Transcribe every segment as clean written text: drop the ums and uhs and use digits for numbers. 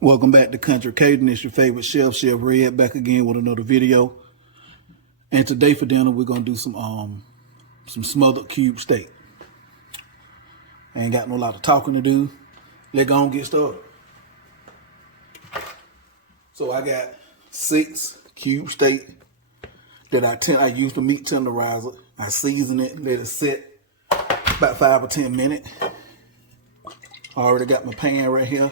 Welcome back to Country Catering. It's your favorite chef, Chef Red, back again with another video. And today for dinner, we're gonna do some smothered cube steak. I ain't got no lot of talking to do. Let's go and get started. So I got 6 cube steak that I use the meat tenderizer. I season it, let it sit about 5 or 10 minutes. I already got my pan right here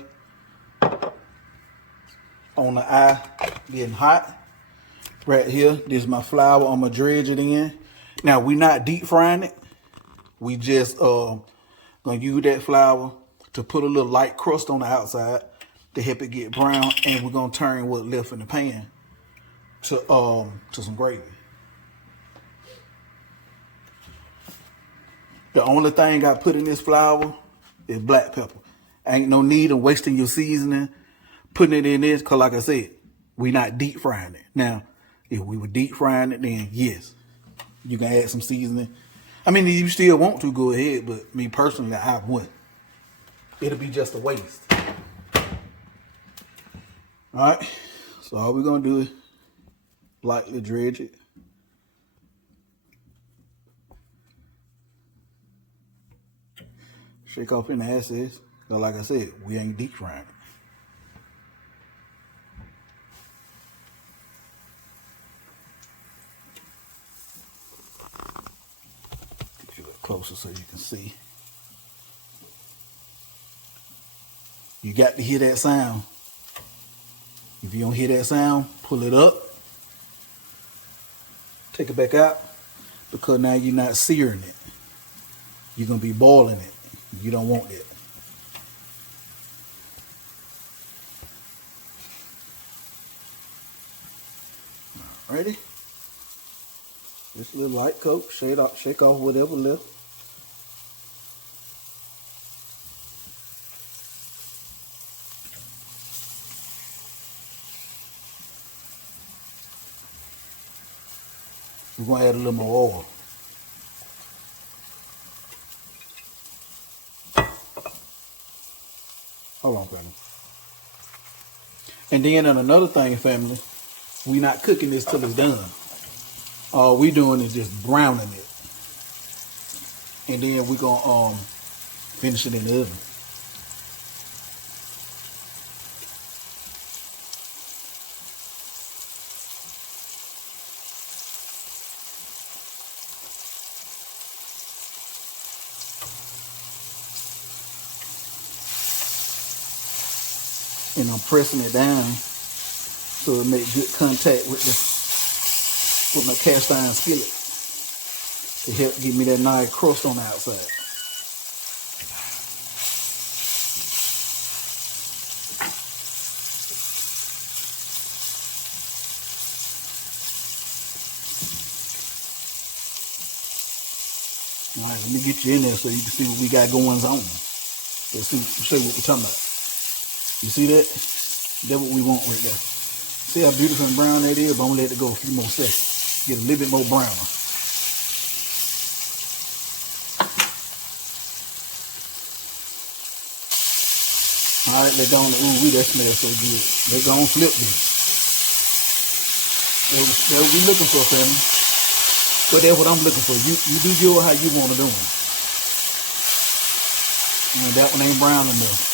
on the eye, getting hot. Right here, this is my flour. I'm gonna dredge it in. Now we're not deep frying it. We just gonna use that flour to put a little light crust on the outside to help it get brown, and we're gonna turn what's left in the pan to some gravy. The only thing I put in this flour is black pepper. Ain't no need of wasting your seasoning putting it in this, because like I said, we not deep frying it. Now, if we were deep frying it, then yes, you can add some seasoning. I mean, if you still want to, go ahead, but me personally, I wouldn't. It'll be just a waste. All right, so all we're gonna do is lightly dredge it. Shake off any excess, because like I said, we ain't deep frying it. Get you a little closer so you can see. You got to hear that sound. If you don't hear that sound, pull it up. Take it back out, because now you're not searing it. You're going to be boiling it. You don't want that. Ready? Just a little light coat. Shake off whatever left. We're going to add a little more oil. Hold on, family. And then another thing, family, we not cooking this till it's done. All we doing is just browning it. And then we're going to finish it in the oven. And I'm pressing it down so it make good contact with my cast iron skillet to help give me that nice crust on the outside. All right, let me get you in there so you can see what we got going on. Let's show you what we're talking about. You see that? That's what we want right there. See how beautiful and brown that is? But I'm gonna let it go a few more seconds. Get a little bit more browner. All right, let's go on. Ooh, that smells so good. Let's go on, flip this. That's what we looking for, family. But that's what I'm looking for. You do yours how you want to do it. And that one ain't brown enough.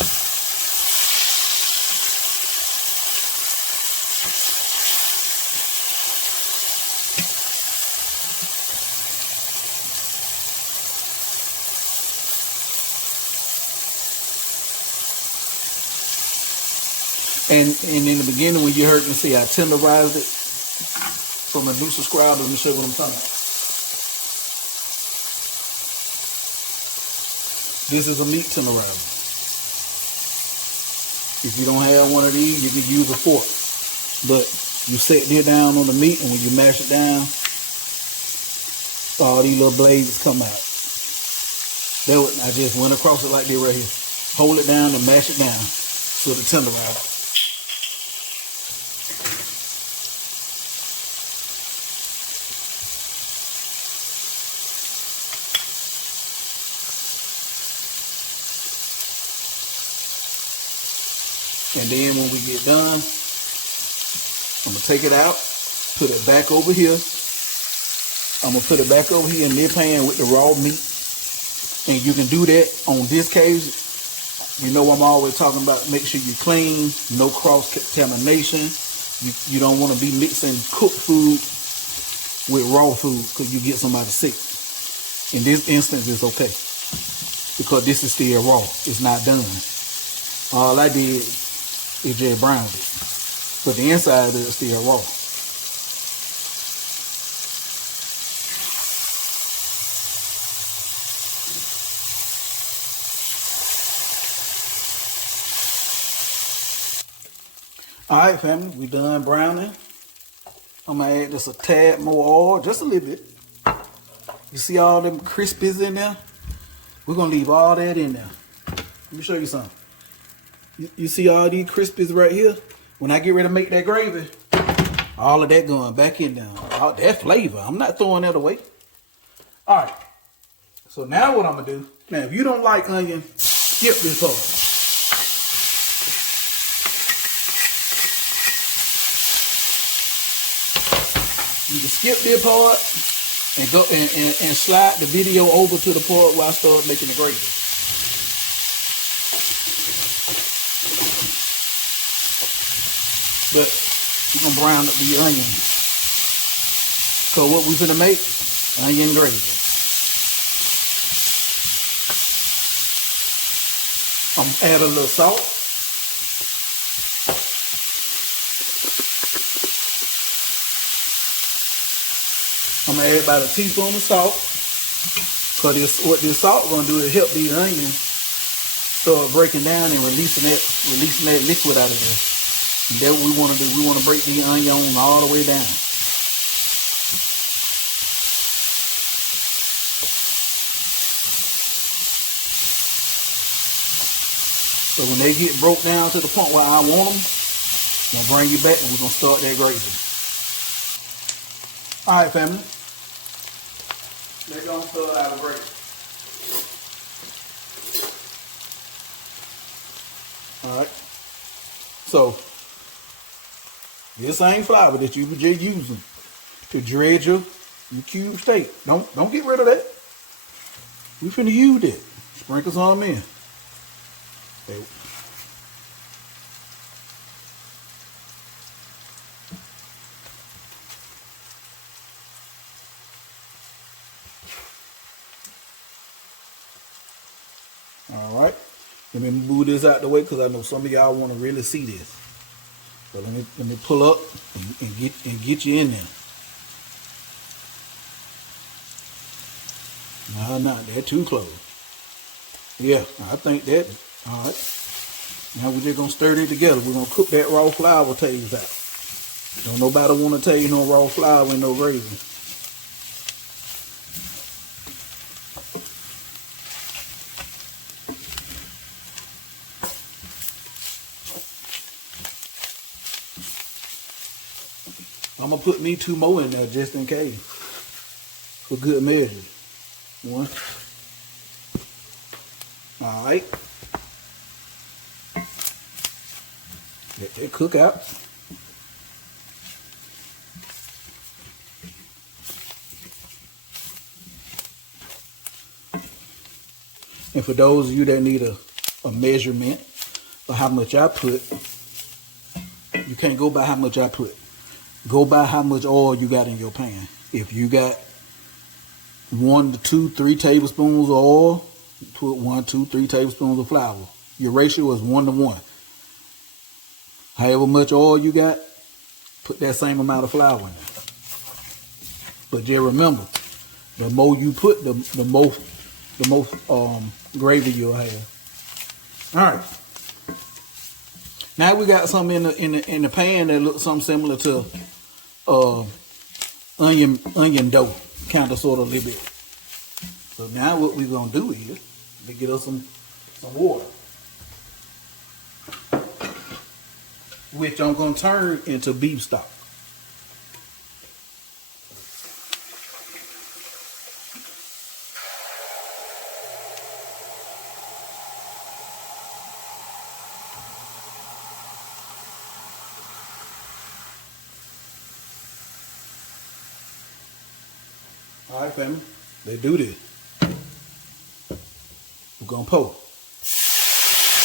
And in the beginning, when you heard me say I tenderized it, for my new subscribers, let me show you what I'm talking about. This is a meat tenderizer. If you don't have one of these, you can use a fork. But you set it down on the meat, and when you mash it down, all these little blades come out. I just went across it like this right here. Hold it down and mash it down so the tenderizer. And then when we get done, I'm gonna take it out, put it back over here. I'm gonna put it back over here in this pan with the raw meat. And you can do that on this case. You know I'm always talking about make sure you clean, no cross-contamination. You don't want to be mixing cooked food with raw food because you get somebody sick. In this instance, it's okay because this is still raw. It's not done. All I did is just browned it, but the inside of it is still raw. All right, family, we done browning. I'm gonna add just a tad more oil, just a little bit. You see all them crispies in there? We're gonna leave all that in there. Let me show you something. You see all these crispies right here? When I get ready to make that gravy, all of that going back in there. All that flavor, I'm not throwing that away. All right, so now what I'm gonna do, now if you don't like onion, skip this part. You can skip this part and go and slide the video over to the part where I start making the gravy. But we're gonna brown up the onion. So what we finna make? Onion gravy. I'm gonna add a little salt. I'm gonna add about a teaspoon of salt, because what this salt gonna do is help these onions start breaking down and releasing that liquid out of there. And that's what we want to do. We want to break the onion all the way down. So when they get broke down to the point where I want them, I'm gonna bring you back and we're gonna start that gravy. All right, family. They're gonna start our gravy. All right. So this ain't flour that you were just using to dredge your cube steak. Don't get rid of that. We finna use it. Sprinkle some in. Okay. All right. Let me move this out the way because I know some of y'all want to really see this. So let me pull up and get you in there. No, they're too close. Yeah, I think that. All right. Now we're just gonna stir it together. We're gonna cook that raw flour taste out. Don't nobody want to tell you no raw flour and no gravy. I'm gonna put me 2 more in there just in case, for good measure. 1. All right. Let that cook out. And for those of you that need a measurement of how much I put, you can't go by how much I put. Go by how much oil you got in your pan. If you got 1 to 2, 3 tablespoons of oil, put 1, 2, 3 tablespoons of flour. Your ratio is 1 to 1. However much oil you got, put that same amount of flour in there. But just remember, the more you put, the most gravy you'll have. All right. Now we got something in the pan that looks something similar to onion dough, kind of sort of a little bit. So now what we're gonna do is we get us some water, which I'm gonna turn into beef stock. All right, family. Let's do this. We're gonna pour.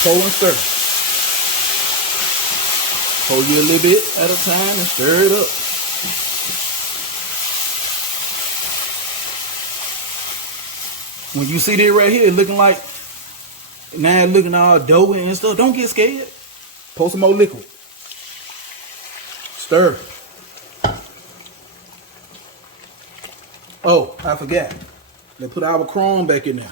Pour and stir. Pour you a little bit at a time and stir it up. When you see this right here looking like, now it's looking all doughy and stuff, don't get scared. Pour some more liquid. Stir. Oh, I forgot. Let's put our crumb back in there.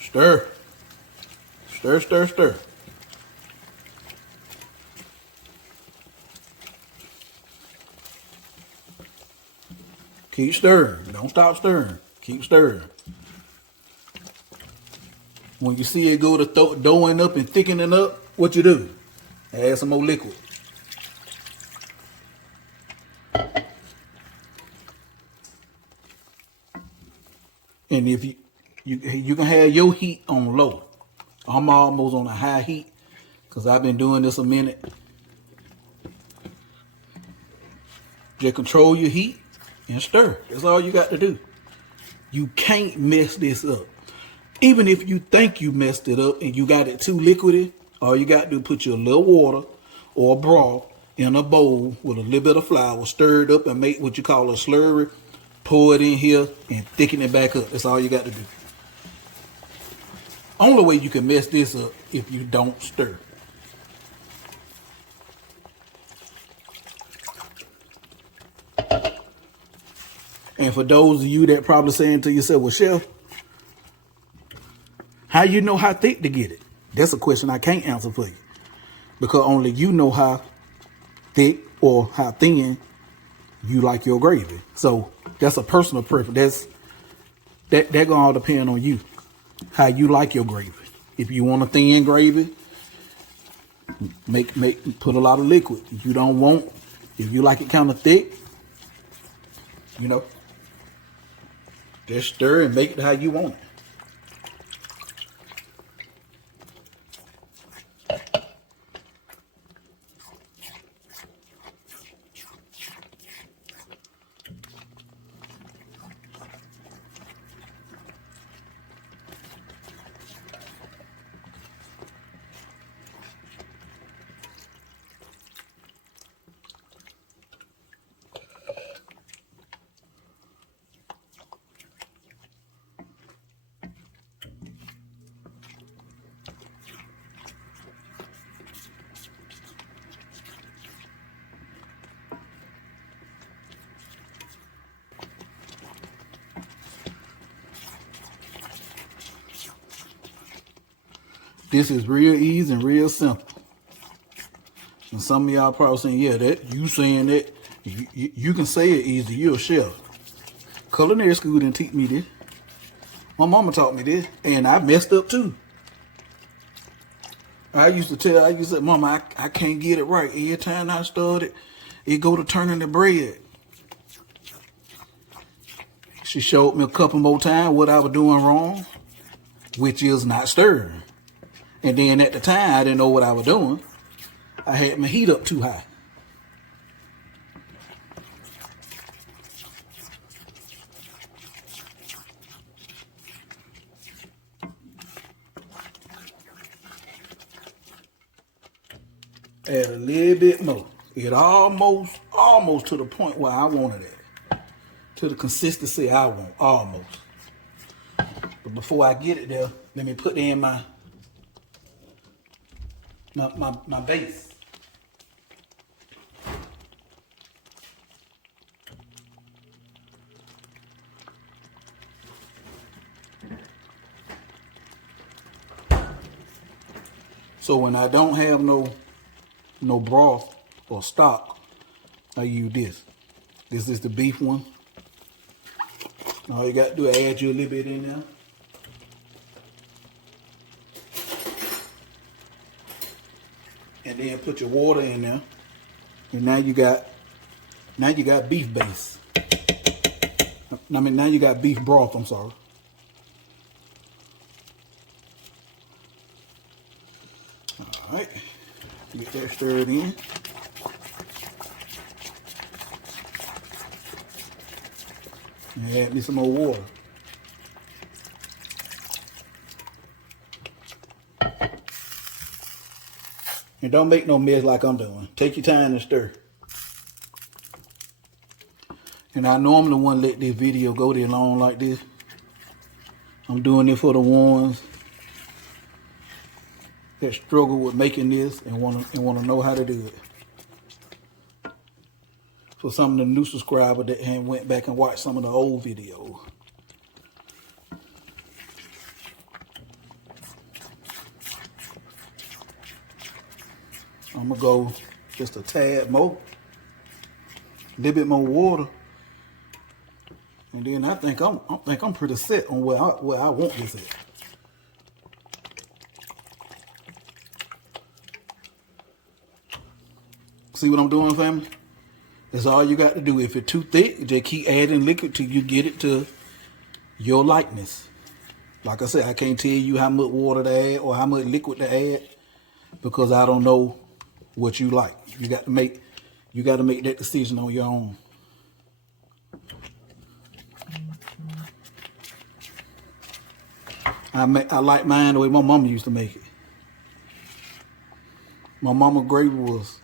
Stir. Stir, stir, stir. Keep stirring. Don't stop stirring. Keep stirring. When you see it go to doughing up and thickening up, what you do? Add some more liquid. And if you can have your heat on low. I'm almost on a high heat because I've been doing this a minute. Just control your heat and stir. That's all you got to do. You can't mess this up. Even if you think you messed it up and you got it too liquidy, all you got to do is put your little water or broth in a bowl with a little bit of flour, stir it up and make what you call a slurry. Pour it in here and thicken it back up. That's all you got to do. Only way you can mess this up if you don't stir. And for those of you that probably saying to yourself, well, Chef, how you know how thick to get it? That's a question I can't answer for you. Because only you know how thick or how thin you like your gravy. So that's a personal preference. That gonna all depend on you. How you like your gravy. If you want a thin gravy, put a lot of liquid. If you don't want, if you like it kind of thick, just stir and make it how you want it. This is real easy and real simple. And some of y'all probably saying, yeah, that you saying that you can say it easy. You're a chef. Culinary school didn't teach me this. My mama taught me this, and I messed up too. I used to say, Mama, I can't get it right. Every time I started, it go to turning the bread. She showed me a couple more times what I was doing wrong, which is not stirring. And then at the time, I didn't know what I was doing. I had my heat up too high. Add a little bit more. It almost to the point where I wanted it. To the consistency I want, almost. But before I get it there, let me put in my base. So when I don't have no broth or stock, I use this. This is the beef one. All you got to do is add you a little bit in there. And then put your water in there. And now you got beef base. Now you got beef broth, I'm sorry. All right. Get that stirred in. And add me some more water. And don't make no mess like I'm doing. Take your time and stir. And I normally wouldn't let this video go that long like this. I'm doing it for the ones that struggle with making this and want to know how to do it. For some of the new subscribers that haven't went back and watched some of the old videos. I'm gonna go just a tad more, a little bit more water, and then I think I'm pretty set on where I want this at. See what I'm doing, family? That's all you got to do. If it's too thick, just keep adding liquid till you get it to your likeness. Like I said, I can't tell you how much water to add or how much liquid to add because I don't know what you like. You got to make that decision on your own. I like mine the way my mama used to make it. My mama gravy was,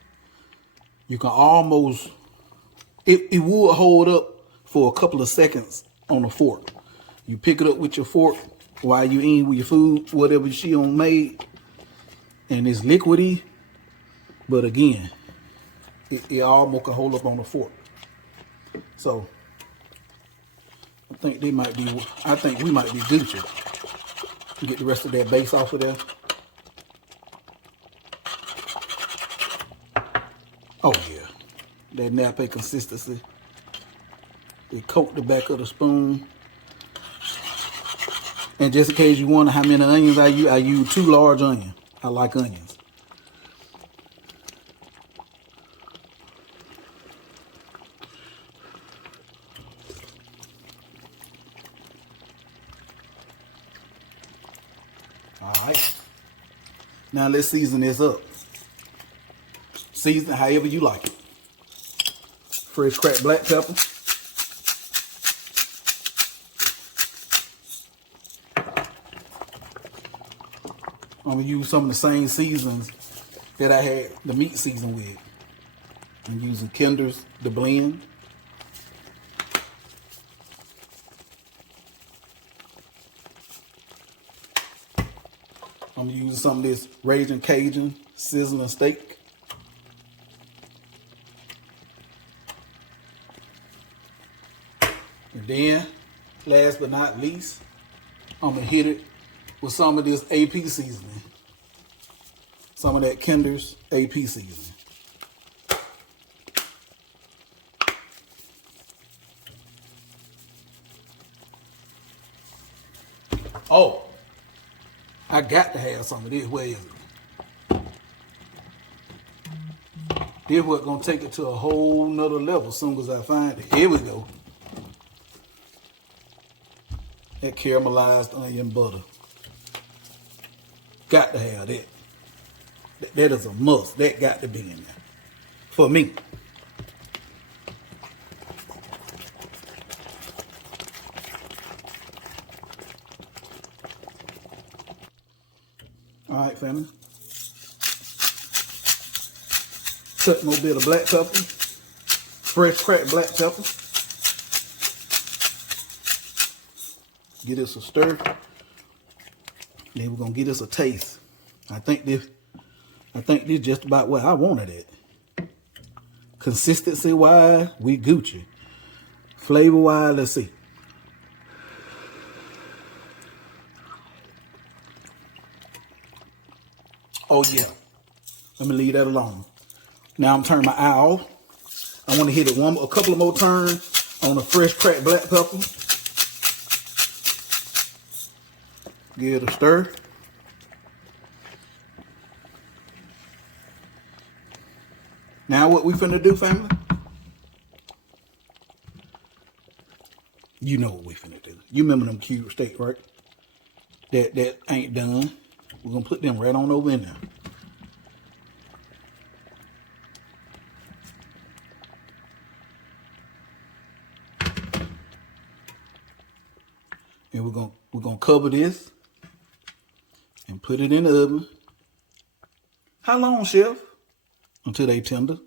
you can almost, it would hold up for a couple of seconds on a fork. You pick it up with your fork while you eating with your food, whatever she on made, and it's liquidy. But again, it almost can hold up on the fork. So I think we might be Gucci. Get the rest of that base off of there. Oh yeah, that nappe consistency. They coat the back of the spoon. And just in case you wonder how many onions I use 2 large onions. I like onions. All right. Now let's season this up. Season however you like it. Fresh cracked black pepper. I'm gonna use some of the same seasons that I had the meat season with. I'm using Kinder's, the blend. I'm using some of this Raging Cajun sizzling steak. And then, last but not least, I'm gonna hit it with some of this AP seasoning. Some of that Kinder's AP seasoning. Oh, I got to have some of this. Where is it? This what's gonna take it to a whole nother level as soon as I find it. Here we go. That caramelized onion butter. Got to have that. That is a must. That got to be in there. For me. All right, family. Cut a little bit of black pepper. Fresh cracked black pepper. Get us a stir. Then we're gonna get us a taste. I think this just about where I wanted it. Consistency wise, we Gucci. Flavor wise, let's see. Oh yeah. Let me leave that alone. Now I'm turning my eye off. I want to hit it a couple of more turns on the fresh cracked black pepper. Give it a stir. Now what we finna do, family? You know what we finna do. You remember them cube steak, right? That ain't done. We're gonna put them right on over in there. gonna cover this and put it in the oven. How long, Chef? Until they tender.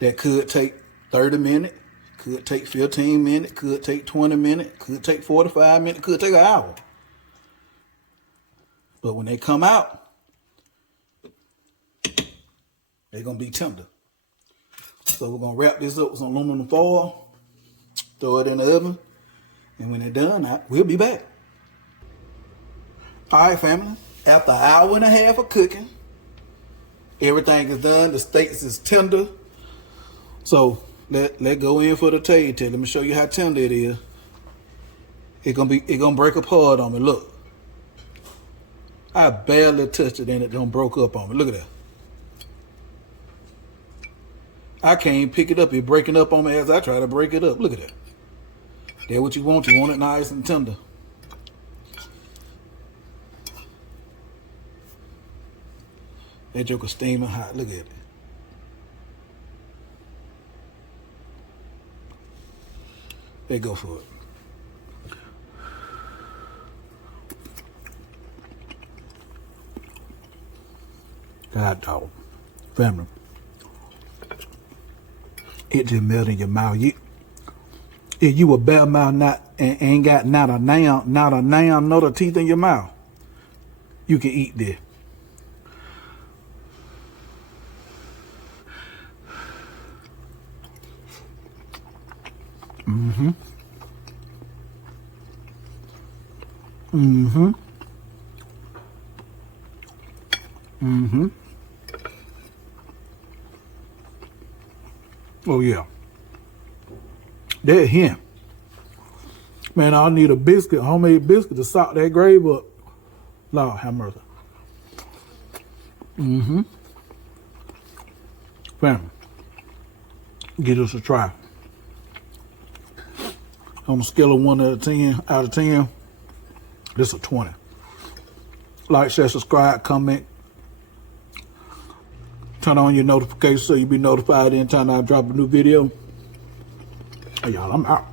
That could take 30 minutes, could take 15 minutes, could take 20 minutes, could take 45 minutes, could take an hour. But when they come out, they're gonna be tender. So we're gonna wrap this up with some aluminum foil, throw it in the oven, and when they're done, we'll be back. All right, family. After an hour and a half of cooking, everything is done. The steaks is tender. So let go in for the taste test. Let me show you how tender it is. It's gonna break apart on me. Look, I barely touched it and it don't broke up on me. Look at that. I can't pick it up. It's breaking up on me as I try to break it up. Look at that. That's what you want. You want it nice and tender. That joker steaming hot. Look at it. They go for it. God dog. Family. It just melt in your mouth. If you a bad mouth and ain't got not a teeth in your mouth, you can eat this. Mm-hmm. Mm-hmm. Mm-hmm. Oh yeah. That him. Man, I need a biscuit, homemade biscuit to salt that gravy up. Lord have mercy. Mm-hmm. Family. Give us a try. On a scale of 1 out of 10, this is a 20. Like, share, subscribe, comment. Turn on your notifications so you'll be notified anytime I drop a new video. Hey, y'all, I'm out.